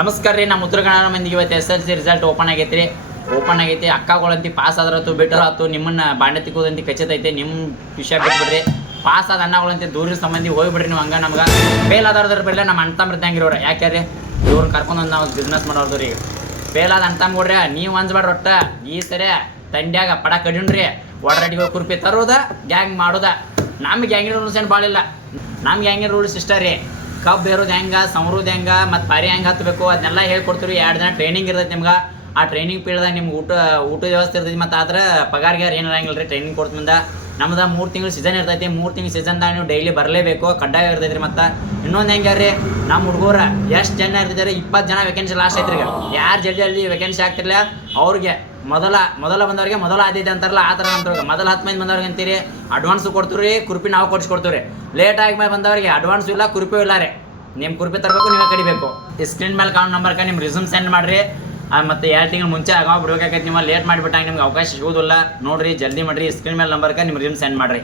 ನಮಸ್ಕಾರ ರೀ. ನಮ್ಮ ಉತ್ತರ ಕನ್ನಡ ಮಂದಿಗೆ ಇವತ್ತು SSLC ರಿಸಲ್ಟ್ ಓಪನ್ ಆಗೈತಿ. ಅಕ್ಕಗಳಂತಿ ಪಾಸ್ ಆದ್ರತು ಬೆಟರ್ ಆಯ್ತು. ನಿಮ್ಮನ್ನ ಬಾಂಡತಿಕೋದಂತಿ ಖಚಿತೈತೆ. ನಿಮ್ಮ ವಿಷಯ ಬಿಟ್ಬಿಡ್ರಿ. ಪಾಸ್ ಆದ ಅಣ್ಣಗಳಂತೆ ದೂರ ಸಂಬಂಧಿ ಹೋಗ್ಬಿಡ್ರಿ. ನೀವು ಹಂಗ ನಮ್ಗೆ ಫೇಲ್ ಆದವ್ರ ಬೆಲೆ ನಮ್ಮ ಅಣ್ಣ ತಮ್ಮರ್ದಂಗಿರೋರು ಯಾಕ್ಯಾರಿ ಇವ್ರನ್ನ ಕರ್ಕೊಂಡು ನಾವು ಬಿಸ್ನೆಸ್ ಮಾಡೋದು ರೀ. ಫೇಲ್ ಆದ ಅಣ್ಣ ಕೊಡ್ರಿ ನೀವು ಅನ್ಸ್ಬೇಡ್ರಿ. ಒಟ್ಟ ಈ ಸರಿ ತಂಡ್ಯಾಗ ಪಡ ಕಡಿನ್ರಿ. ಒಡರಡಿಗೆ ಕುರ್ಪಿ ತರೋದ ಗ್ಯಾಂಗ್ ಮಾಡೋದ. ನಮ್ಗೆ ಗ್ಯಾಂಗಿನ ರೂಲ್ಸ್ ಏನು ಭಾಳ ಇಲ್ಲ. ನಮ್ಮ ಗ್ಯಾಂಗಿನ ರೂಲ್ಸ್ ಇಷ್ಟ ರೀ. ಕಬ್ಬು ಬೇರೋದು ಹೆಂಗೆ, ಸಮರೋದು ಹೆಂಗೆ, ಮತ್ತು ಪಾರಿ ಹೆಂಗೆ ಹತ್ತಬೇಕು ಅದನ್ನೆಲ್ಲ ಹೇಳ್ಕೊಡ್ತೀವಿ. 2 ದಿನ ಟ್ರೈನಿಂಗ್ ಇರ್ತೈತೆ ನಿಮ್ಗೆ. ಆ ಟ್ರೈನಿಂಗ್ ಪೀರಿಯಡ್ದಾಗ ನಿಮ್ಗೆ ಊಟದ ವ್ಯವಸ್ಥೆ ಇರ್ತೈತಿ. ಮತ್ತು ಆದ್ರೆ ಪಗಾರ್ಗಾರ ಏನು ಇರಂಗಿಲ್ಲ ರೀ. ಟ್ರೈನಿಂಗ್ ಕೊಡ್ತಂದ ನಮ್ದು 3 ತಿಂಗಳು ಸೀಸನ್ ಇರ್ತೈತಿ. 3 ತಿಂಗಳು ಸೀಸನ್ದಾಗ ನೀವು ಡೈಲಿ ಬರಲೇಬೇಕು, ಕಡ್ಡಾಯ ಇರ್ತೈತಿ ರೀ. ಮತ್ತು ಇನ್ನೊಂದು ಹೆಂಗೆ ರೀ, ನಮ್ಮ ಹುಡುಗರ ಎಷ್ಟು ಜನ ಇರ್ತಿದ್ದಾರೆ, 20 ಜನ ವೇಕೆನ್ಸಿ ಲಾಸ್ಟ್ ಐತ್ರಿ. ಈಗ ಯಾರು ಜಲ್ದಿ ವೇಕೆನ್ಸಿ ಆಗ್ತಿರಲಿಲ್ಲ ಅವ್ರಿಗೆ ಮೊದಲ ಬಂದವ್ರಿಗೆ ಮೊದಲ ಆದ್ಯತೆ ಅಂತಾರಲ್ಲ ಆ ಥರ ನಮ್ಗೆ ಮೊದಲ 10 ಮಂದಿ ಬಂದವ್ರಿಗೆ ಅಂತೀರಿ ಅಡ್ವಾನ್ಸು ಕೊಡ್ತೀವಿ ರೀ. ಕುರ್ಪಿ ನಾವು ಕೊಡ್ಸ್ಕೊಡ್ತೀವಿ ರೀ. ಲೇಟಾಗಿ ಮೇಲೆ ಬಂದವ್ರಿಗೆ ಅಡ್ವಾನ್ಸು ಇಲ್ಲ, ಕುರ್ಪಿ ಇಲ್ಲ ರೀ. ನಿಮ್ಮ ಕುರ್ಪಿ ತರಬೇಕು, ನೀವೇ ಕಡಿಬೇಕು. ಈ ಸ್ಕ್ರೀನ್ ಮೇಲೆ ಕಾಣೋ ನಂಬರ್ಗೆ ನಿಮ್ಮ ರಿಸ್ಯೂಮ್ ಸೆಂಡ್ ಮಾಡಿರಿ. ಮತ್ತು 2 ತಿಂಗಳು ಮುಂಚೆ ಆಗಾವ ಬಿಡ್ಬೇಕಾಗೈತೆ. ನೀವು ಲೇಟ್ ಮಾಡಿಬಿಟ್ಟಾಗ ನಿಮ್ಗೆ ಅವಕಾಶ ಸಿಗೋದಿಲ್ಲ. ನೋಡಿರಿ, ಜಲ್ದಿ ಮಾಡಿರಿ. ಸ್ಕ್ರೀನ್ ಮೇಲೆ ನಂಬರ್ಗೆ ನಿಮ್ಮ ರಿಸ್ಯೂಮ್ ಸೆಂಡ್ ಮಾಡಿರಿ.